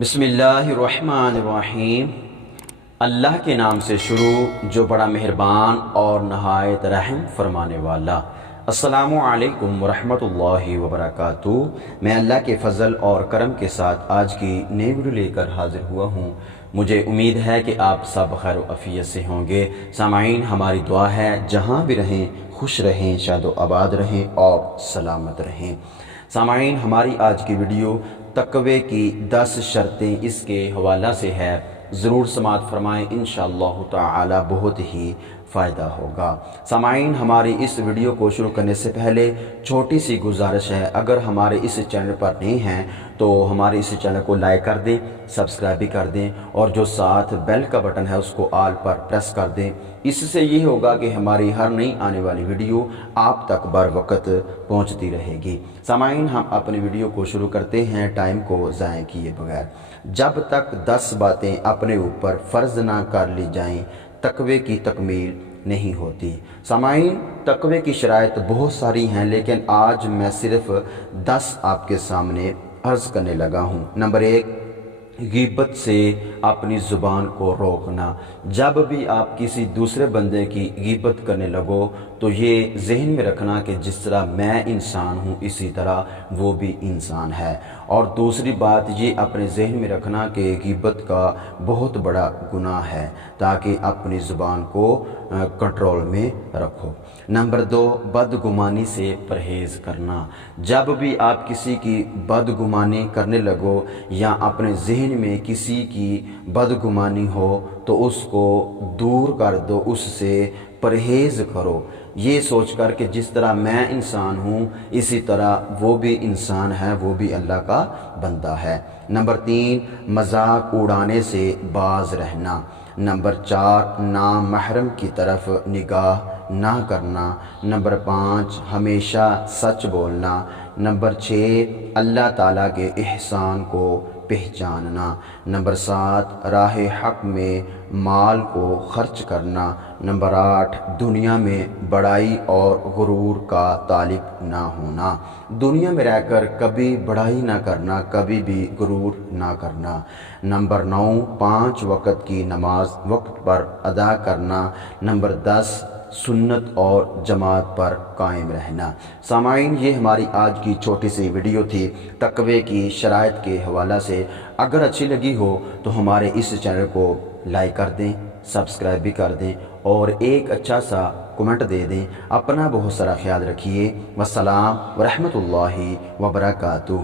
بسم اللہ الرحمن الرحیم۔ اللہ کے نام سے شروع جو بڑا مہربان اور نہایت رحم فرمانے والا۔ السلام علیکم ورحمۃ اللہ وبرکاتہ۔ میں اللہ کے فضل اور کرم کے ساتھ آج کی نئی ویڈیو لے کر حاضر ہوا ہوں۔ مجھے امید ہے کہ آپ سب خیر و عافیت سے ہوں گے۔ سامعین، ہماری دعا ہے جہاں بھی رہیں خوش رہیں، شاد و آباد رہیں اور سلامت رہیں۔ سامعین، ہماری آج کی ویڈیو تقوی کی 10 شرطیں اس کے حوالہ سے ہے، ضرور سماعت فرمائیں، انشاءاللہ تعالی بہت ہی فائدہ ہوگا۔ سامعین، ہماری اس ویڈیو کو شروع کرنے سے پہلے چھوٹی سی گزارش ہے، اگر ہمارے اس چینل پر نہیں ہیں تو ہمارے اس چینل کو لائک کر دیں، سبسکرائب بھی کر دیں اور جو ساتھ بیل کا بٹن ہے اس کو آل پر پریس کر دیں۔ اس سے یہ ہوگا کہ ہماری ہر نئی آنے والی ویڈیو آپ تک بر وقت پہنچتی رہے گی۔ سامعین، ہم اپنی ویڈیو کو شروع کرتے ہیں ٹائم کو ضائع کیے بغیر۔ جب تک 10 باتیں اپنے اوپر فرض نہ کر لی جائیں، تقوی کی تکمیل نہیں ہوتی۔ سامعین، تقوی کی شرائط بہت ساری ہیں، لیکن آج میں صرف 10 آپ کے سامنے عرض کرنے لگا ہوں۔ نمبر 1، غیبت سے اپنی زبان کو روکنا۔ جب بھی آپ کسی دوسرے بندے کی غیبت کرنے لگو تو یہ ذہن میں رکھنا کہ جس طرح میں انسان ہوں اسی طرح وہ بھی انسان ہے۔ اور دوسری بات یہ اپنے ذہن میں رکھنا کہ غیبت کا بہت بڑا گناہ ہے، تاکہ اپنی زبان کو کنٹرول میں رکھو۔ نمبر 2، بدگمانی سے پرہیز کرنا۔ جب بھی آپ کسی کی بدگمانی کرنے لگو یا اپنے ذہن میں کسی کی بدگمانی ہو تو اس کو دور کر دو، اس سے پرہیز کرو، یہ سوچ کر کہ جس طرح میں انسان ہوں اسی طرح وہ بھی انسان ہے، وہ بھی اللہ کا بندہ ہے۔ نمبر 3، مذاق اڑانے سے باز رہنا۔ نمبر 4، نامحرم کی طرف نگاہ نہ کرنا۔ نمبر 5، ہمیشہ سچ بولنا۔ نمبر 6، اللہ تعالیٰ کے احسان کو پہچاننا۔ نمبر 7، راہ حق میں مال کو خرچ کرنا۔ نمبر 8، دنیا میں بڑائی اور غرور کا طالب نہ ہونا۔ دنیا میں رہ کر کبھی بڑائی نہ کرنا، کبھی بھی غرور نہ کرنا۔ نمبر 9، 5 وقت کی نماز وقت پر ادا کرنا۔ نمبر 10، سنت اور جماعت پر قائم رہنا۔ سامعین، یہ ہماری آج کی چھوٹی سی ویڈیو تھی تقوی کی شرائط کے حوالہ سے۔ اگر اچھی لگی ہو تو ہمارے اس چینل کو لائک کر دیں، سبسکرائب بھی کر دیں اور ایک اچھا سا کمنٹ دے دیں۔ اپنا بہت سارا خیال رکھیے۔ والسلام ورحمۃ اللہ وبرکاتہ۔